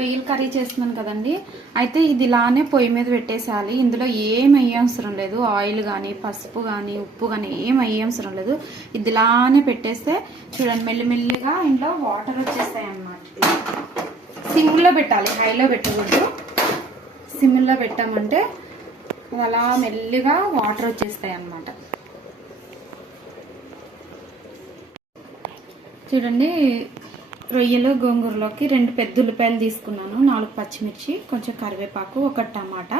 రొయ్యల కర్రీ చేస్తున్నాను కదండి. అయితే ఇది ఇలానే పొయ్యి మీద పెట్టేసేయాలి. ఇందులో ఏం అవసరం లేదు. ఆయిల్ కానీ పసుపు కానీ ఉప్పు కానీ ఏం అవసరం లేదు. ఇది ఇలానే పెట్టేస్తే చూడండి మెల్లిమెల్లిగా ఇంట్లో వాటర్ వచ్చేస్తాయి అన్నమాట. సిమ్లో పెట్టాలి, హైలో పెట్టకూడదు. సిమ్లో పెట్టామంటే అలా మెల్లిగా వాటర్ వచ్చేస్తాయి అన్నమాట. చూడండి రొయ్యలు గోంగూరలోకి 2 పెద్ద ఉల్లిపాయలు తీసుకున్నాను, 4 పచ్చిమిర్చి, కొంచెం కరివేపాకు, 1 టమాటా.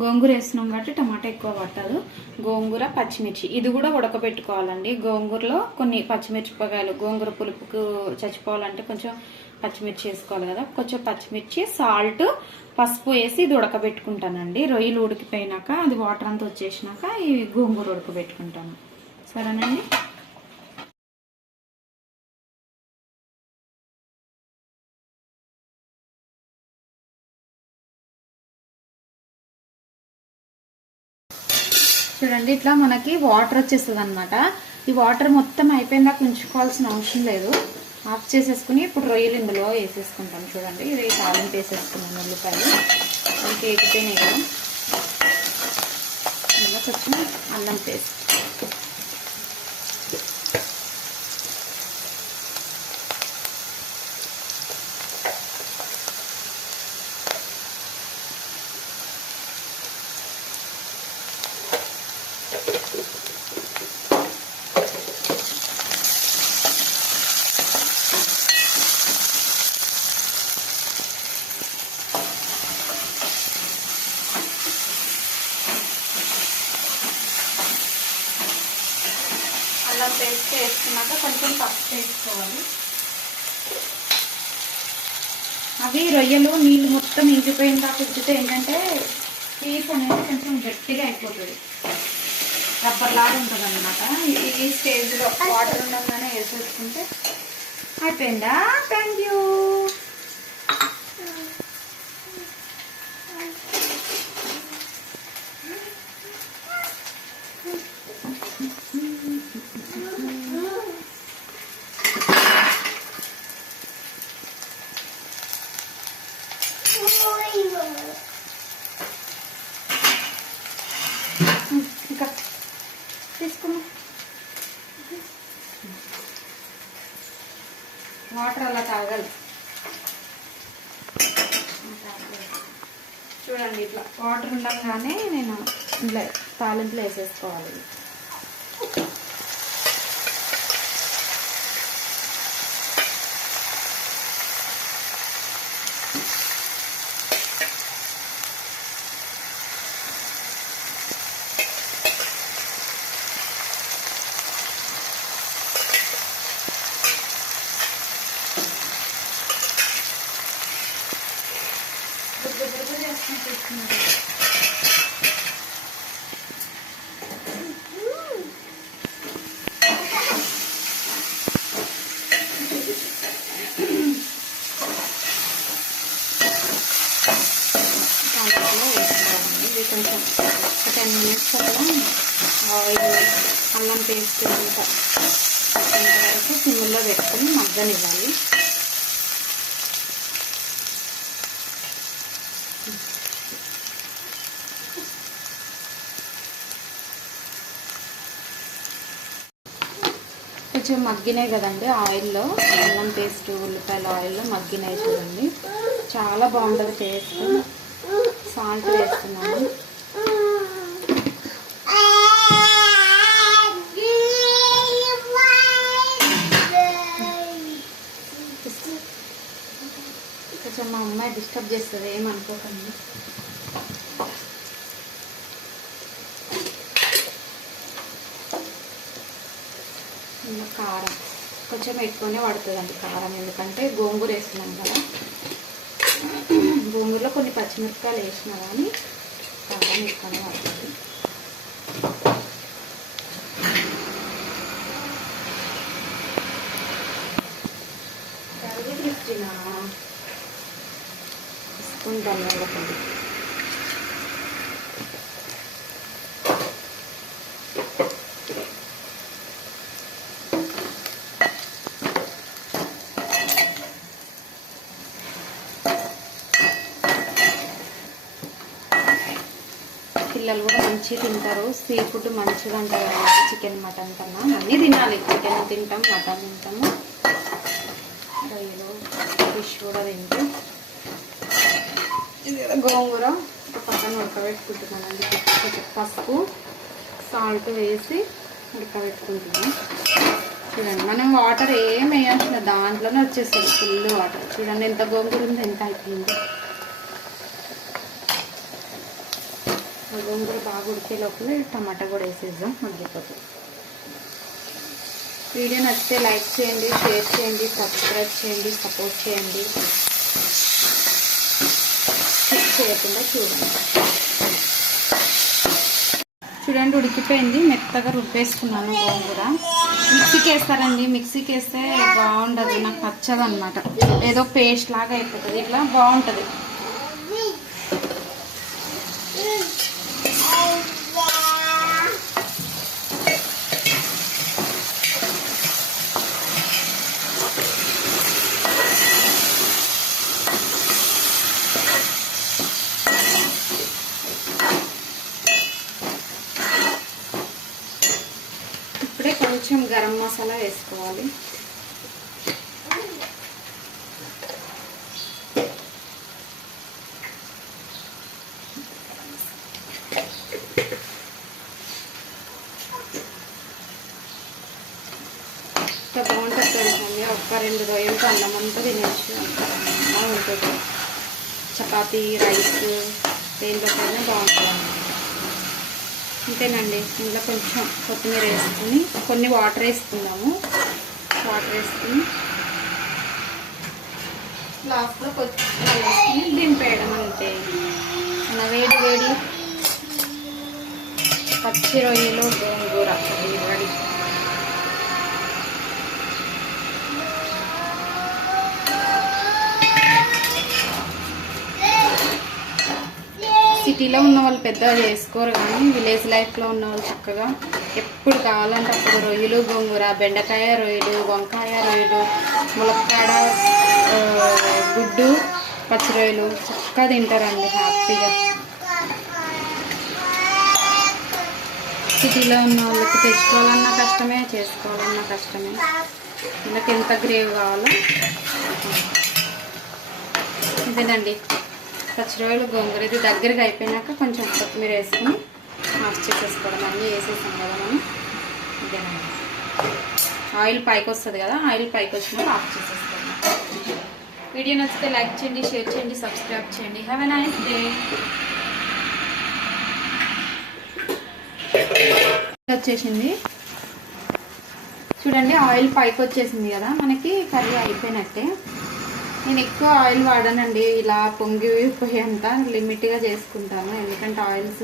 గోంగూర వేస్తున్నాం కాబట్టి టమాటా ఎక్కువ పట్టదు. గోంగూర పచ్చిమిర్చి ఇది కూడా ఉడకబెట్టుకోవాలండి. గోంగూరలో కొన్ని పచ్చిమిరపకాయలు, గోంగూర పులుపుకు చచ్చిపోవాలంటే కొంచెం పచ్చిమిర్చి వేసుకోవాలి కదా. కొంచెం పచ్చిమిర్చి, సాల్ట్, పసుపు వేసి ఇది ఉడకబెట్టుకుంటానండి. రొయ్యలు ఉడికిపోయినాక అది వాటర్ అంతా వచ్చేసినాక ఈ గోంగూర ఉడకబెట్టుకుంటాను. సరేనండి. చూడండి ఇట్లా మనకి వాటర్ వచ్చేస్తుంది అనమాట. ఈ వాటర్ మొత్తం అయిపోయిందాక ఉంచుకోవాల్సిన అవసరం లేదు. ఆఫ్ చేసేసుకుని ఇప్పుడు రొయ్యలు ఇందులో వేసేసుకుంటాం. చూడండి ఇది తాలింపు వేసేసుకున్నాను. ఉల్లిపాయలు మనకి ఎగిపోయినాయి కదా. ఇలా కొంచెం అల్లం పేస్ట్, అల్లం పేస్ట్ వేసుకున్నాక కొంచెం పసుపు వేసుకోవాలి. అవి రొయ్యలు నీళ్ళు మొత్తం ఇంకిపోయిన దాకా ఉంచితే ఏంటంటే పీస్ అనేది కొంచెం గట్టిగా అయిపోతుంది, రబ్బర్ లాగా ఉంటుంది అనమాట. ఈ స్టేజ్లో వాటర్ ఉండగానే వేసేసుకుంటే అయిపోయిందా. Thank you. ఇంకా తీసుకున్నా వాటర్ అలా తాగాలి. చూడండి ఇట్లా వాటర్ ఉండగానే నేను ఇంట్లో తాలింపులు వేసేసుకోవాలి. కొంచెం 10 మినిట్స్ అట్లా ఆయిల్ అల్లం పేస్ట్ అంతా వరకు సిమ్లో పెట్టుకొని మగ్గనివ్వాలి. కొంచెం మగ్గినాయి కదండి ఆయిల్లో, అల్లం పేస్ట్ ఉల్లిపాయల ఆయిల్లో మగ్గినాయి. చూడండి చాలా బాగుంటుంది టేస్ట్. సాల్ట్ వేస్తున్నాను. కొంచెం మా అమ్మాయి డిస్టర్బ్ చేస్తుంది, ఏమనుకోకండి. ఇంకా కారం కొంచెం ఎక్కువనే పడుతుందండి కారం, ఎందుకంటే గోంగూర వేస్తున్నాం కదా. గోంగూరలో కొన్ని పచ్చిమిరపకాయలు వేసినా కానీ కారం ఎక్కువనే పడుతుంది. స్పూన్ ధనియాల పొడి, పిల్లలు కూడా మంచిగా తింటారు. సీ ఫుడ్ మంచిగా అంటారు కదా, చికెన్ మటన్ కన్నా అన్నీ తినాలి. చికెన్ తింటాం, మటన్ తింటాము, రొయ్యలు ఫిష్ కూడా తింటాం. ఇది గోంగూర ఒక పక్కన ఉడకబెట్టుకుంటున్నానండి. కొంచెం పసుపు సాల్ట్ వేసి ఉడకబెట్టుకుంటున్నాం. చూడండి, మనం వాటర్ ఏం వేయాల్సిన దాంట్లోనే వచ్చేస్తుంది ఫుల్ వాటర్. చూడండి ఎంత గోంగూర ఉంది, ఎంత అయిపోయింది. గోంగూర బాగా ఉడికే లోపల టమాటా కూడా వేసేద్దాం, మగ్గిపోతుంది. వీడియో నచ్చితే లైక్ చేయండి, షేర్ చేయండి, సబ్స్క్రైబ్ చేయండి, సపోర్ట్ చేయండి. చేయకుండా చూడండి ఉడికిపోయింది. మెత్తగా రుబ్బేసుకున్నాను గోంగూర. మిక్సీకి వేస్తారండి, మిక్సీకి వేస్తే బాగుండదు, నాకు నచ్చదు అనమాట. ఏదో పేస్ట్ లాగా అయిపోతుంది, ఇట్లా బాగుంటుంది. కొంచెం గరం మసాలా వేసుకోవాలి. బాగుంటుంది తెలుసండి. ఒక్క 2 రొయ్యలతో అన్నం అంతా తినేసి ఉంటుంది. చపాతీ, రైస్ దేంట్లోకైనా బాగుంటుంది. అంతేనండి. ఇంట్లో కొంచెం కొత్తిమీర వేసుకుని కొన్ని వాటర్ వేసుకుందాము. వాటర్ వేసుకుని లాస్ట్లో కొత్తిమీర వేసుకుని దింపేయడం అంతే. మన వేడి వేడి పచ్చి రొయ్యలు గోంగూర రెడీ. సిటీలో ఉన్న వాళ్ళు పెద్దగా చేసుకోరు, కానీ విలేజ్ లైఫ్లో ఉన్న వాళ్ళు చక్కగా ఎప్పుడు కావాలంటే అప్పుడు రొయ్యలు గోంగూర, బెండకాయ రొయ్యలు, వంకాయ రొయ్యలు, ములక్కాడ గుడ్డు, పచ్చి రొయ్యలు చక్కగా తింటారండి హ్యాపీగా. సిటీలో ఉన్న వాళ్ళకి తెచ్చుకోవాలన్నా కష్టమే, చేసుకోవాలన్నా కష్టమే. వీళ్ళకి ఎంత గ్రేవ్ కావాలో. ఇదేనండి పచ్చి రొయ్యలు గోంగూర. ఇది దగ్గరగా అయిపోయినాక కొంచెం కొత్తిమీర వేసుకుని ఆఫ్ చేసేసుకోవడం. అన్నీ వేసేసాం కదా మనం. ఇదేనండి, ఆయిల్ పైకి వస్తుంది కదా, ఆయిల్ పైకి వచ్చినాక ఆఫ్ చేసేసుకోవడం. వీడియో నచ్చితే లైక్ చేయండి, షేర్ చేయండి, సబ్స్క్రైబ్ చేయండి. Have a nice day. వచ్చేసింది చూడండి, ఆయిల్ పైకి వచ్చేసింది కదా, మనకి కర్రీ అయిపోయినట్టే. నేను ఎక్కువ ఆయిల్ వాడానండి, ఇలా పొంగిపోయేంత లిమిట్గా చేసుకుంటాను. ఎందుకంటే ఆయిల్స్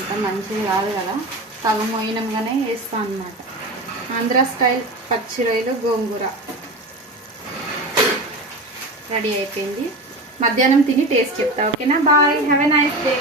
ఇంత మంచిది కాదు కదా, సగం పోయినంగానే వేస్తాను అన్నమాట. ఆంధ్ర స్టైల్ పచ్చి రొయ్యలు గోంగూర రెడీ అయిపోయింది. మధ్యాహ్నం తిని టేస్ట్ చెప్తా. ఓకేనా? Bye, have a nice day.